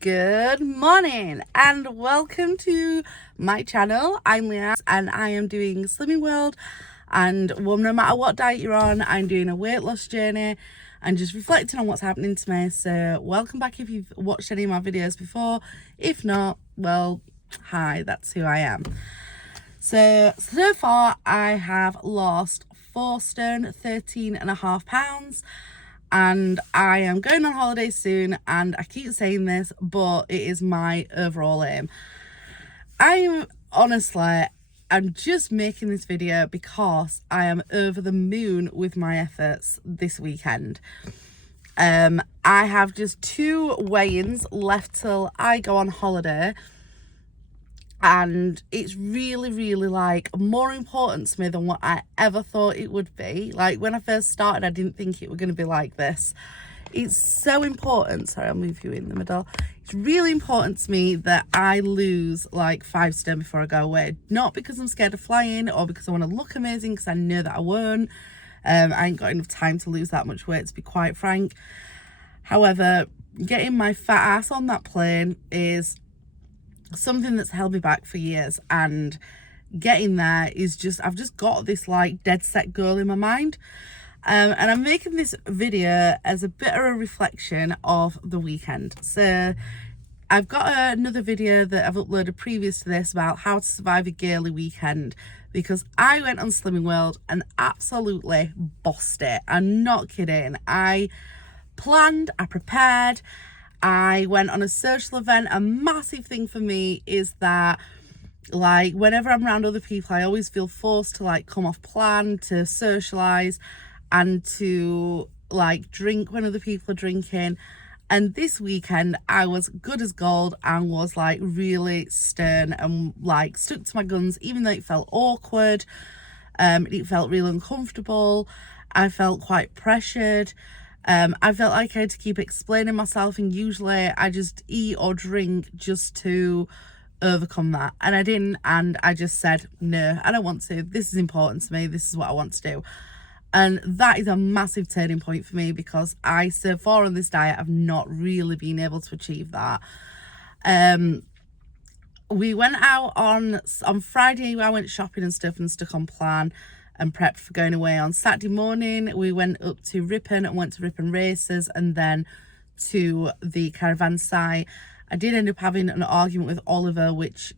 Good morning and welcome to my channel. I'm Leah and I am doing Slimming World, and no matter what diet you're on, I'm doing a weight loss journey and just reflecting on what's happening to me. So welcome back if you've watched any of my videos before. If not, well, hi, that's who I am. So far I have lost 4 stone, 13.5 pounds. And I am going on holiday soon, and I keep saying this, but it is my overall aim. I'm just making this video because I am over the moon with my efforts this weekend. I have just 2 weigh-ins left till I go on holiday, and it's really like more important to me than what I ever thought it would be. Like when I first started, I didn't think it was going to be like this. It's so important. Sorry, I'll move you in the middle. It's really important to me that I lose like 5 stone before I go away. Not because I'm scared of flying or because I want to look amazing, because I know that I won't. I ain't got enough time to lose that much weight, to be quite frank. However, getting my fat ass on that plane is something that's held me back for years, and getting there is just, I've just got this like dead set goal in my mind, and I'm making this video as a bit of a reflection of the weekend. So I've got another video that I've uploaded previous to this about how to survive a girly weekend, because I went on Slimming World and absolutely bossed it. I'm not kidding. I planned, I prepared, I went on a social event. A massive thing for me is that, like, whenever I'm around other people, I always feel forced to like come off plan, to socialize and to like drink when other people are drinking. And this weekend I was good as gold and was like really stern and like stuck to my guns, even though it felt awkward. It felt really uncomfortable. I felt quite pressured. I felt like I had to keep explaining myself, and usually I just eat or drink just to overcome that, and I didn't. And I just said, no, I don't want to. This is important to me. This is what I want to do. And that is a massive turning point for me, because I, so far on this diet, have not really been able to achieve that. We went out on Friday. I went shopping and stuff and stuck on plan and prepped for going away. On Saturday morning we went up to Ripon and went to Ripon Races, and then to the caravan site. I did end up having an argument with Oliver, which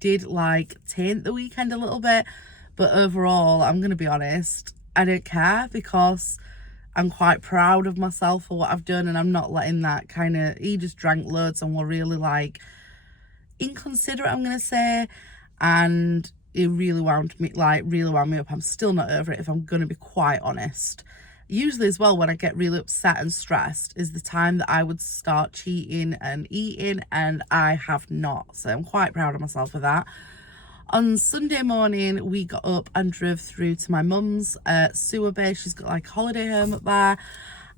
did like taint the weekend a little bit, but overall, I'm gonna be honest, I don't care, because I'm quite proud of myself for what I've done, and I'm not letting that kind of, he just drank loads and were really like inconsiderate, I'm gonna say, and it really wound me up. I'm still not over it, if I'm gonna be quite honest. Usually as well, when I get really upset and stressed is the time that I would start cheating and eating, and I have not. So I'm quite proud of myself for that. On Sunday morning we got up and drove through to my mum's Sewer Bay. She's got like a holiday home up there,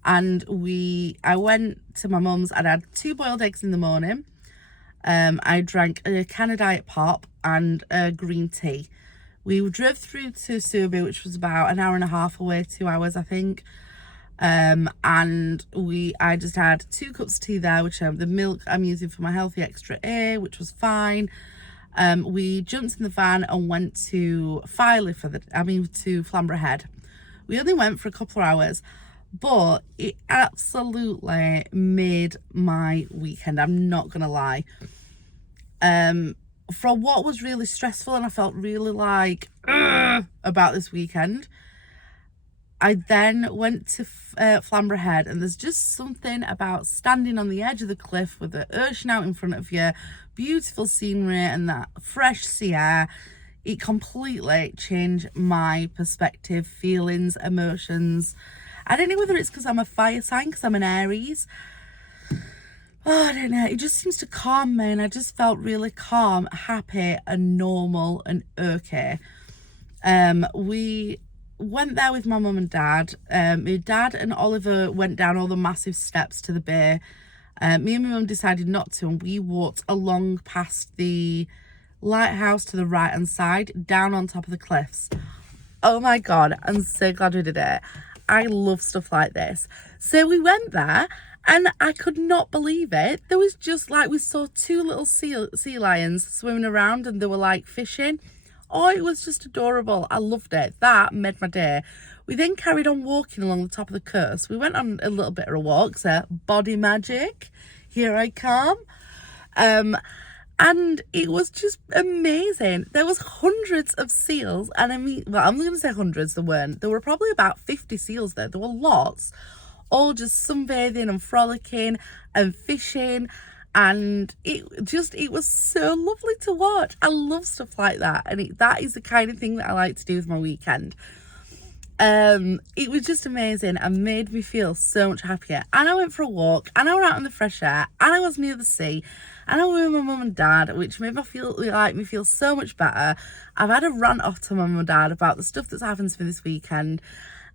and I went to my mum's. I'd had 2 boiled eggs in the morning. I drank a can of Diet Pop and a green tea. We drove through to Sewer, which was about an hour and a half away, 2 hours I think. And I just had 2 cups of tea there, which the milk I'm using for my Healthy Extra A, which was fine. We jumped in the van and went to to Flamborough Head. We only went for a couple of hours, but it absolutely made my weekend, I'm not gonna lie. For what was really stressful, and I felt really like about this weekend, I then went to Flamborough Head, and there's just something about standing on the edge of the cliff with the ocean out in front of you, beautiful scenery and that fresh sea air. It completely changed my perspective, feelings, emotions. I don't know whether it's because I'm a fire sign, because I'm an Aries. Oh, I don't know. It just seems to calm me, and I just felt really calm, happy and normal and okay. We went there with my mum and dad. My dad and Oliver went down all the massive steps to the bay. Me and my mum decided not to, and we walked along past the lighthouse to the right hand side, down on top of the cliffs. Oh my god, I'm so glad we did it. I love stuff like this. So we went there, And I could not believe it. There was just like, we saw two little sea lions swimming around and they were like fishing. Oh, it was just adorable. I loved it. That made my day. We then carried on walking along the top of the coast. We went on a little bit of a walk, so body magic. Here I come. And it was just amazing. There was hundreds of seals, and I mean, well, I'm going to say hundreds, there weren't. There were probably about 50 seals there. There were lots, all just sunbathing and frolicking and fishing, and it was so lovely to watch. I love stuff like that, and that is the kind of thing that I like to do with my weekend. It was just amazing and made me feel so much happier. And I went for a walk, and I went out in the fresh air, and I was near the sea, and I was with my mum and dad, which made me feel so much better. I've had a rant off to my mum and dad about the stuff that's happened to me this weekend,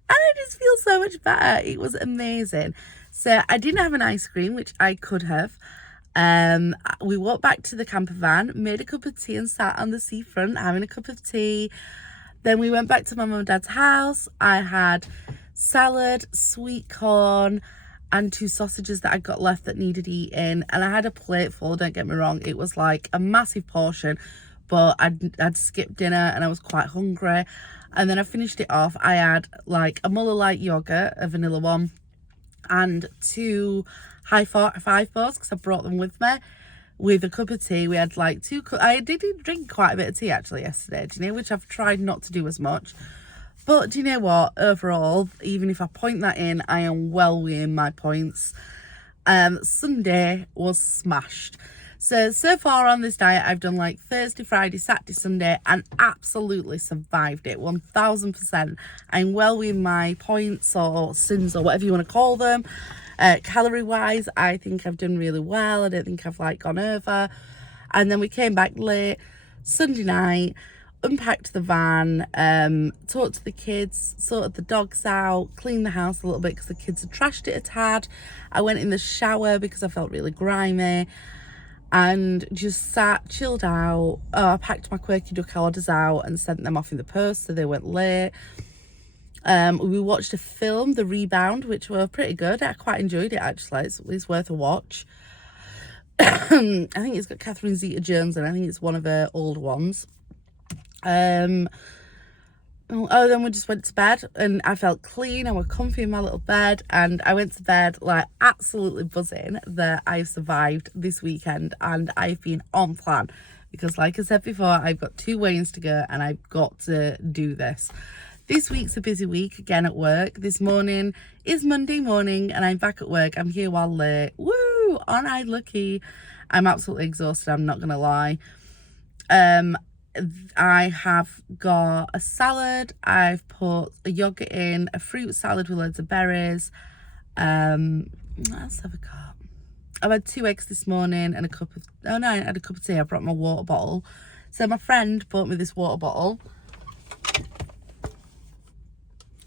and I just feel so much better. It was amazing. So I didn't have an ice cream, which I could have. We walked back to the camper van, made a cup of tea, and sat on the seafront having a cup of tea. Then we went back to my mum and dad's house. I had salad, sweet corn, and 2 sausages that I got left that needed eating. And I had a plate full, don't get me wrong. It was like a massive portion, but I'd skipped dinner and I was quite hungry. And then I finished it off. I had like a Muller Light yogurt, a vanilla one, and 2 high five bars because I brought them with me, with a cup of tea. We had like 2 I did drink quite a bit of tea actually yesterday, do you know, which I've tried not to do as much. But do you know what? Overall, even if I point that in, I am well within my points. Sunday was smashed. So far on this diet, I've done like Thursday, Friday, Saturday, Sunday, and absolutely survived it, 1000%. I'm well within my points or sins or whatever you want to call them. Calorie wise, I think I've done really well. I don't think I've like gone over. And then we came back late Sunday night, unpacked the van, talked to the kids, sorted the dogs out, cleaned the house a little bit because the kids had trashed it a tad. I went in the shower because I felt really grimy, and just sat, chilled out. I packed my Quirky Duck orders out and sent them off in the post so they weren't late. We watched a film, The Rebound, which were pretty good. I quite enjoyed it actually. It's worth a watch. I think it's got Catherine Zeta-Jones and I think it's one of her old ones. Then we just went to bed and I felt clean. I was comfy in my little bed, and I went to bed like absolutely buzzing that I've survived this weekend and I've been on plan, because like I said before, I've got 2 weigh-ins to go and I've got to do this. This week's a busy week again at work. This morning is Monday morning and I'm back at work. I'm here while late. Woo! Aren't I lucky? I'm absolutely exhausted, I'm not gonna lie. I have got a salad. I've put a yogurt in, a fruit salad with loads of berries. What else have I got? I've had 2 eggs this morning and I had a cup of tea. I brought my water bottle. So my friend bought me this water bottle,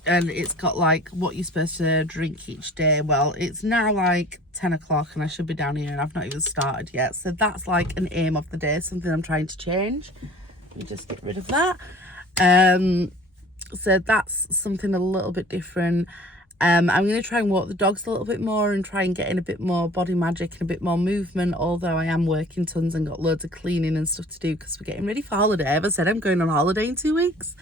and it's got like what you're supposed to drink each day. Well, it's now like 10 o'clock and I should be down here and I've not even started yet. So that's like an aim of the day, something I'm trying to change. Let me just get rid of that. So that's something a little bit different. I'm going to try and walk the dogs a little bit more and try and get in a bit more body magic and a bit more movement, although I am working tons and got loads of cleaning and stuff to do because we're getting ready for holiday. As I said, I'm going on holiday in 2 weeks.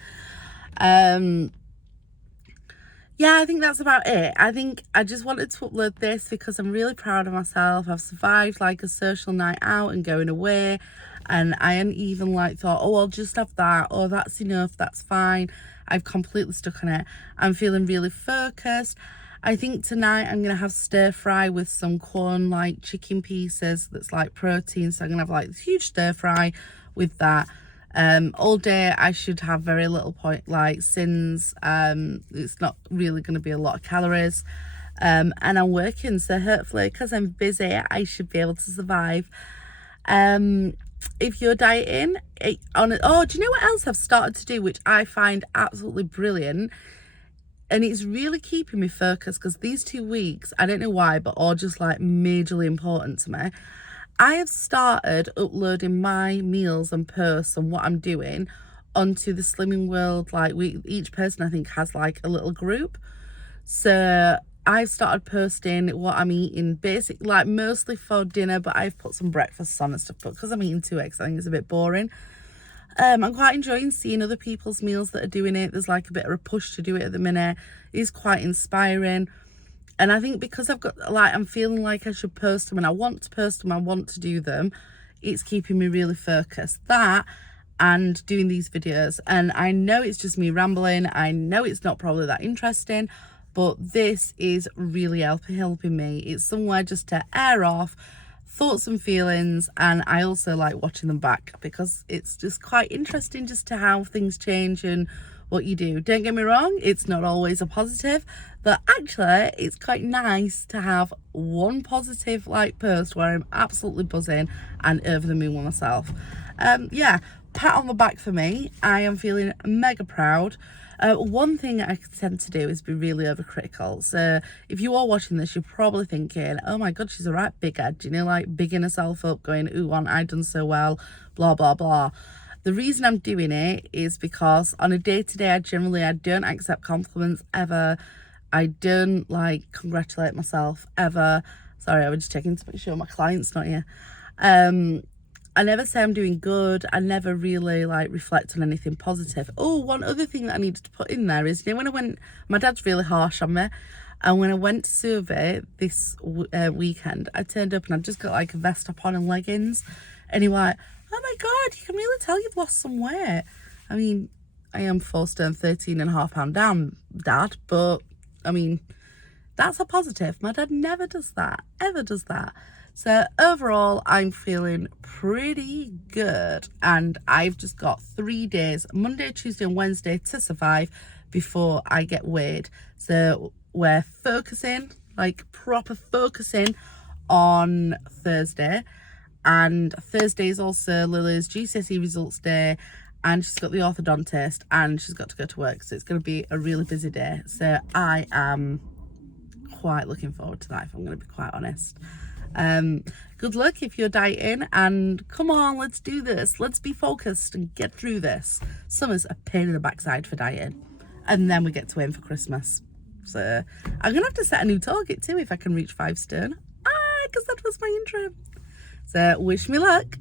Yeah, I think that's about it. I think I just wanted to upload this because I'm really proud of myself. I've survived like a social night out and going away, and I hadn't even like thought, oh, I'll just have that, or that's enough, that's fine. I've completely stuck on it. I'm feeling really focused. I think tonight I'm gonna have stir fry with some corn like chicken pieces that's like protein, so I'm gonna have like this huge stir fry with that. All day I should have very little point like sins. It's not really going to be a lot of calories, and I'm working, so hopefully because I'm busy I should be able to survive. If you're dieting do you know what else I've started to do, which I find absolutely brilliant, and it's really keeping me focused, because these 2 weeks, I don't know why, but are just like majorly important to me. I have started uploading my meals and posts and what I'm doing onto the Slimming World. Like each person I think has like a little group. So I've started posting what I'm eating, basic, like mostly for dinner, but I've put some breakfasts on and stuff, but because I'm eating 2 eggs, I think it's a bit boring. I'm quite enjoying seeing other people's meals that are doing it. There's like a bit of a push to do it at the minute. It's quite inspiring. And I think because I've got, like, I'm feeling like I should post them and I want to post them, I want to do them, it's keeping me really focused. That and doing these videos. And I know it's just me rambling. I know it's not probably that interesting, but this is really helping me. It's somewhere just to air off thoughts and feelings, and I also like watching them back because it's just quite interesting just to how things change and what you do. Don't get me wrong, it's not always a positive, but actually it's quite nice to have one positive like post where I'm absolutely buzzing and over the moon with myself. Yeah, pat on the back for me. I am feeling mega proud. One thing I tend to do is be really overcritical. So if you are watching this, you're probably thinking, oh my God, she's a right big head, you know, like bigging herself up, going, ooh, aren't I done so well, blah, blah, blah. The reason I'm doing it is because on a day-to-day, I don't accept compliments ever. I don't like congratulate myself ever. Sorry, I was just checking to make sure my client's not here. I never say I'm doing good. I never really like reflect on anything positive. Oh, one other thing that I needed to put in there is, you know, my dad's really harsh on me. And when I went to survey this weekend, I turned up and I just got like a vest top on and leggings. And he went, oh my God, you can really tell you've lost some weight. I mean, I am 4 stone, 13.5 pound down, Dad. But I mean, that's a positive. My dad never does that, ever does that. So overall, I'm feeling pretty good. And I've just got 3 days, Monday, Tuesday and Wednesday to survive before I get weighed. So we're focusing, like proper focusing on Thursday. And Thursday is also Lily's GCSE results day. And she's got the orthodontist and she's got to go to work. So it's going to be a really busy day. So I am quite looking forward to that, if I'm going to be quite honest. Good luck if you're dieting, and come on, let's do this. Let's be focused and get through this. Summer's a pain in the backside for dieting, and then we get to aim for Christmas. So I'm gonna have to set a new target too if I can reach 5 stone. Because that was my intro. So wish me luck.